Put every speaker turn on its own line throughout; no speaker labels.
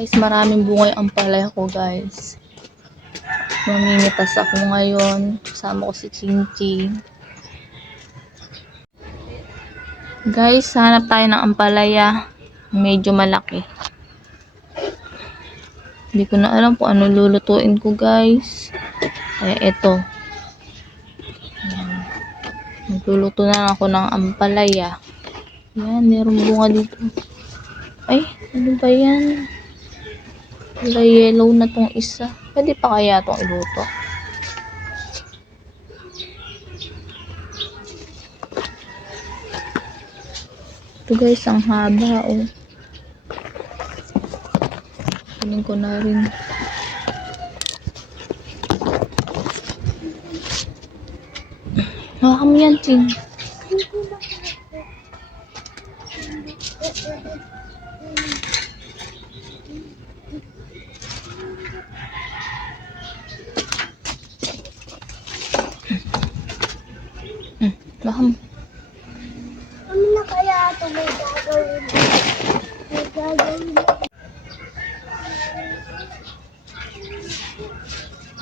Guys, maraming bunga yung ampalaya ko, guys. Mamimitas ako ngayon. Kasama ko si Ching Ching. Guys, hanap tayo ng ampalaya. Medyo malaki. Hindi ko na alam kung ano lulutuin ko, guys. Kaya ito. Magluluto na ako ng ampalaya. Yan, meron bunga dito. Ay, ano ba yan? Kulay yellow na tong isa. Pwede pa kaya tong iluto? Ito guys, ang haba oh. Kunin ko na rin. Hawakan mo Chin. Hawakan mo.
Ano na kaya ito may gagawin? May gagawin.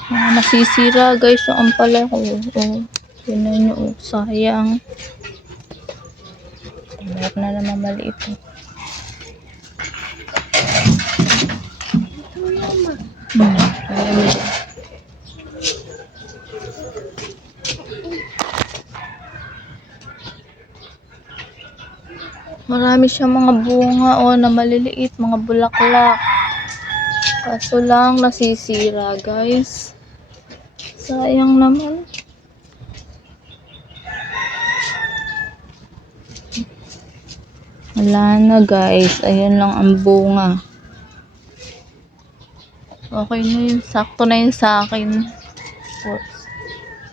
Ah, nasisira guys yung ampalaya ko. Oh, Tingnan nyo, oh, sayang. Meron na naman maliit. Oh.
Ito naman.
Hmm, ayan mo siya. Marami siyang mga bunga oh, na maliliit, mga bulaklak. Kaso lang nasisira, guys. Sayang naman. Wala na, guys. Ayan lang ang bunga. Okay na yun. Sakto na yun sa akin.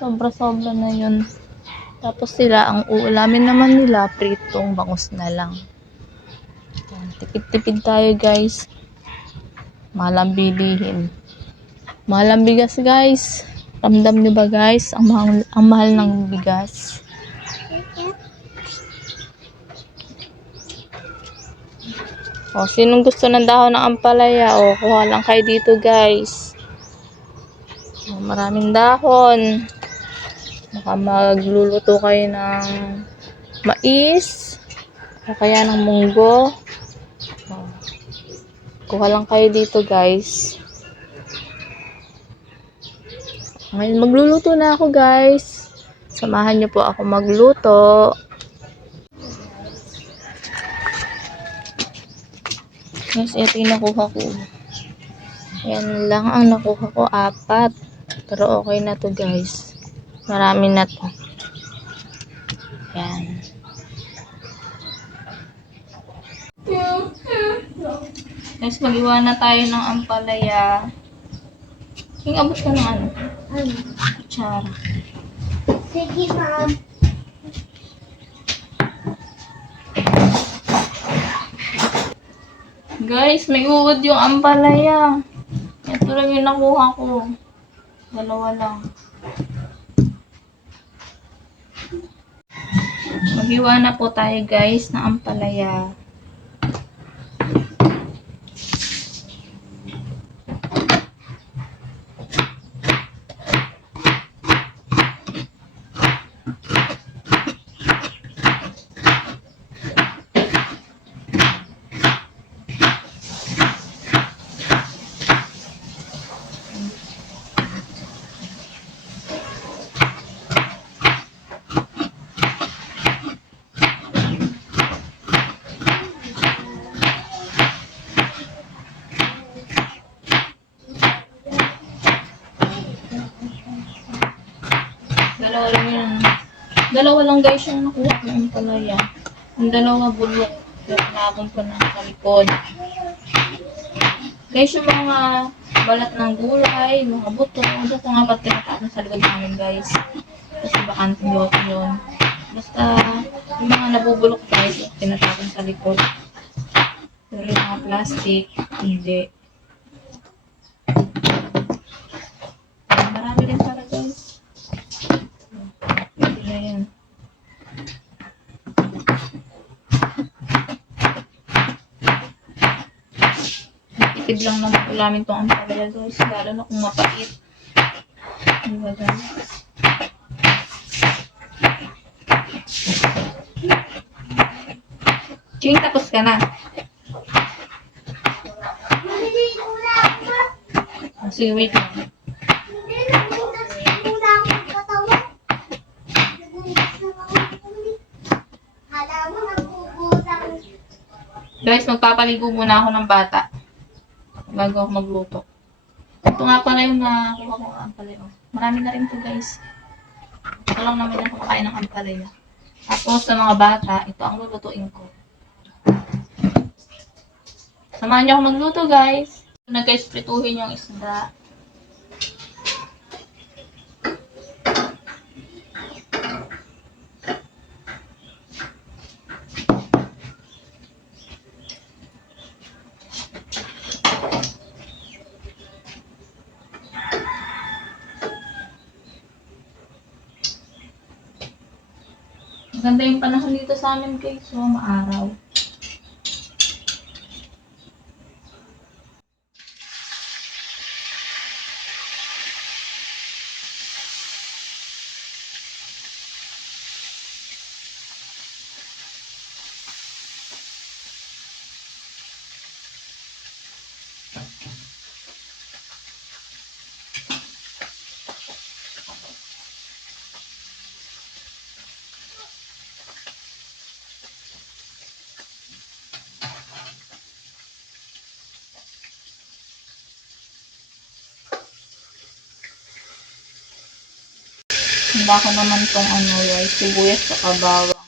Sobra-sobra na yun. Tapos sila, ang uulamin naman nila, pritong bangus na lang. Tipid-tipid tayo, guys. Mahal ang bilihin. Mahal ang bigas, guys. Ramdam nyo ba, guys? Ang mahal, ang mahal ng bigas. O, sinong gusto ng dahon ng ampalaya? O, kuha lang kayo dito, guys. O, maraming dahon. Baka magluluto kayo ng mais. O kaya ng munggo. Kuha lang kayo dito, guys. Ngayon, magluluto na ako, guys. Samahan niyo po ako magluto. Yes, ito yung nakuha ko. Yan lang ang nakuha ko, apat. Pero okay na to guys. Marami na to. Yan. Guys, mag-iwan na tayo ng ampalaya. King, abot ka ng ano?
Ano?
Kutsara.
Sige, ma'am.
Guys, may uod yung ampalaya. Ito lang yung nakuha ko. Dalawa lang. Maghiwa na po tayo guys ng ampalaya. Dalawa lang yun. Dalawa lang guys yung nakuha ko ng ampalaya. Yung dalawa bulok. Nakakon ko na sa likod. Guys, yung mga balat ng gulay, mga buto, ito ko nga ba't tinatapon sa likod namin guys. Kasi bakante yun yun. Basta, yung mga nabubulok guys, tinatapon sa likod. Pero yung mga plastic, hindi. Marami din para guys. Pwede na yan. Tipid lang naman ulamin tong ampalaya guys. Lalo na kung mapait. Diba guys? Ching, tapos ka na. Sige, wait lang. Guys, magpapaligo muna ako ng bata. Bago ako magluto. Ito nga pala yung nakuha ko ng ampalaya. oh. Marami na rin to guys. Ito lang naman yung kumakain ng ampalaya. Tapos sa mga bata, ito ang lulutuin ko. Samahan niyo ako magluto guys. Ito na guys, prituhin yung isda. Maganda yung panahon dito sa amin guys. So, maaraw. Ko naman tong ano guys, sibuyas sa bawang.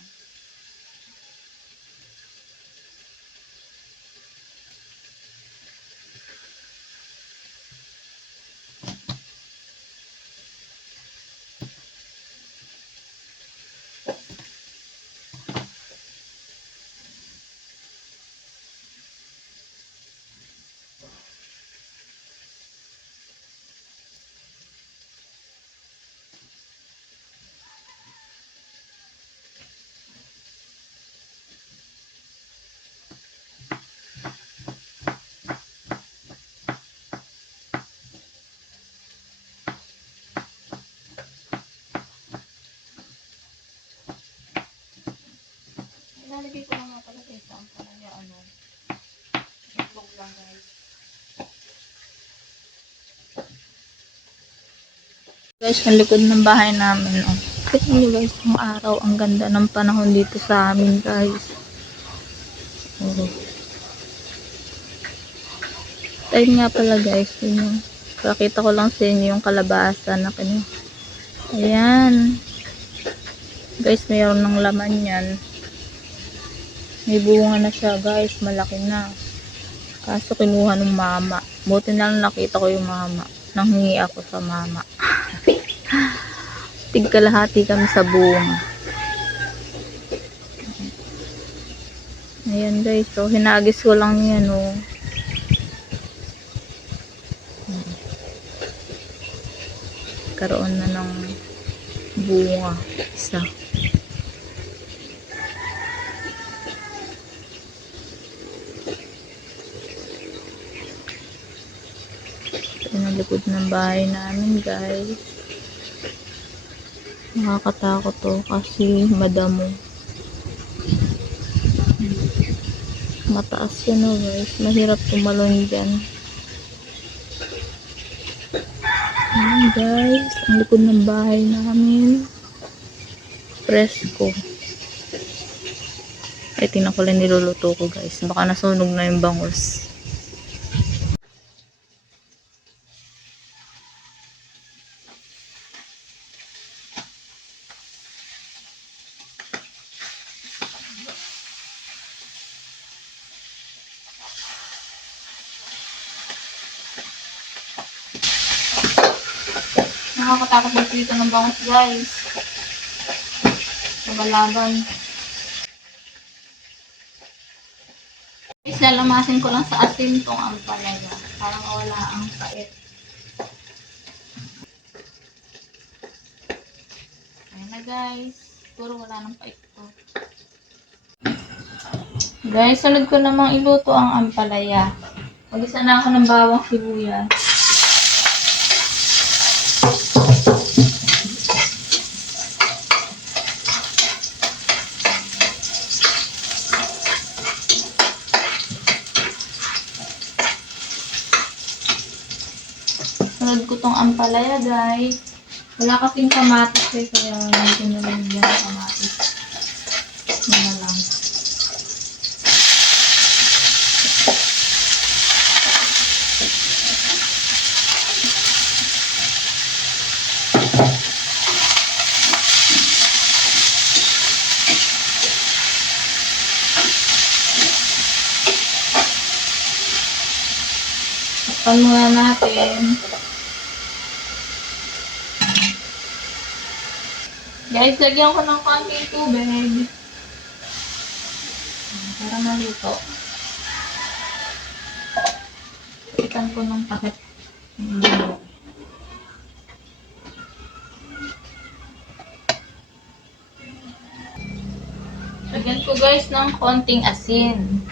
Ilalagay ko lang nga pala sa isang palaya ano. Itlog lang guys. Guys, ang likod ng bahay namin, oh. Kasi nyo guys, ang araw, ang ganda ng panahon dito sa amin, guys. Oh. Ayun nga pala, guys, yun yung, kakita ko lang sa inyo yung kalabasa na kanya. Ayan. Guys, mayroon ng laman yan. May bunga na siya, guys. Malaki na. Kaso kinuha ng mama. Buti na lang nakita ko yung mama. Nanghingi ako sa mama. Tigkalahati kami sa bunga. Ayan guys, so hinagis ko lang yan oh. Karoon na ng bunga. Isa. Likod ng bahay namin guys. Nakakatakot to kasi madamo. Mataas yan oh guys. Mahirap tumalon dyan. Ayan guys. Ang likod ng bahay namin. Presko. Ay, tingnan ko lang niluluto ko guys. Baka nasunog na yung bangus. Nakakatakot mag dito ng bangus guys. Lumalaban. Guys, lalamasin ko lang sa asin tong ampalaya. Para mawala ang pait. Ayan na guys. Puro wala ng pait to. Guys, sunod ko namang iluto ang ampalaya. Mag-isa na ako ng bawang sibuyas. Sunod ampalaya, guys. Wala kasing kamatis eh, kaya medyo na lang yan kamatis. Yan na lang. Takpan muna natin. Guys, lagyan ko ng konting tubig. Para maluto. Ikan ko ng takip. Mm. Lagyan ko guys ng konting asin.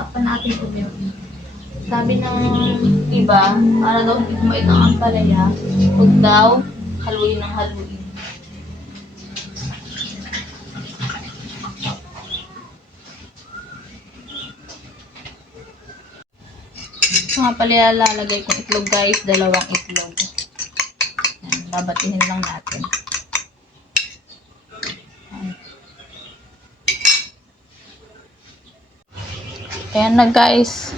Takpan natin ito baby. Sabi ng iba, para daw hindi kumait ang ampalaya, huwag daw haluin ng haluin. Ito nga pala lalagay kong itlog guys, dalawang itlog. Yan, babatihin lang natin. Yan. Ayan na guys.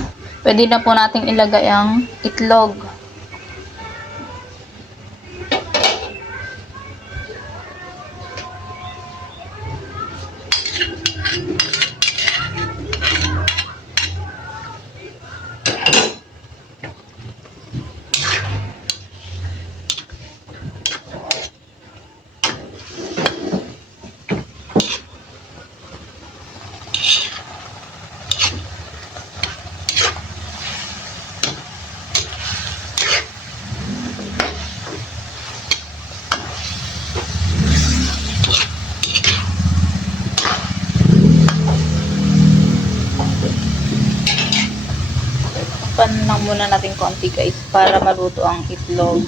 Pwede na po nating ilagay ang itlog. Pan lang muna natin konti guys para maluto ang itlog.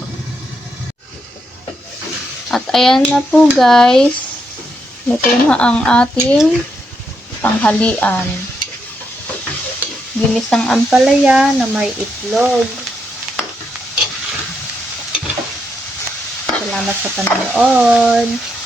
At ayan na po guys. Ito na ang ating tanghalian. Ginisang ampalaya na may itlog. Salamat sa panonood.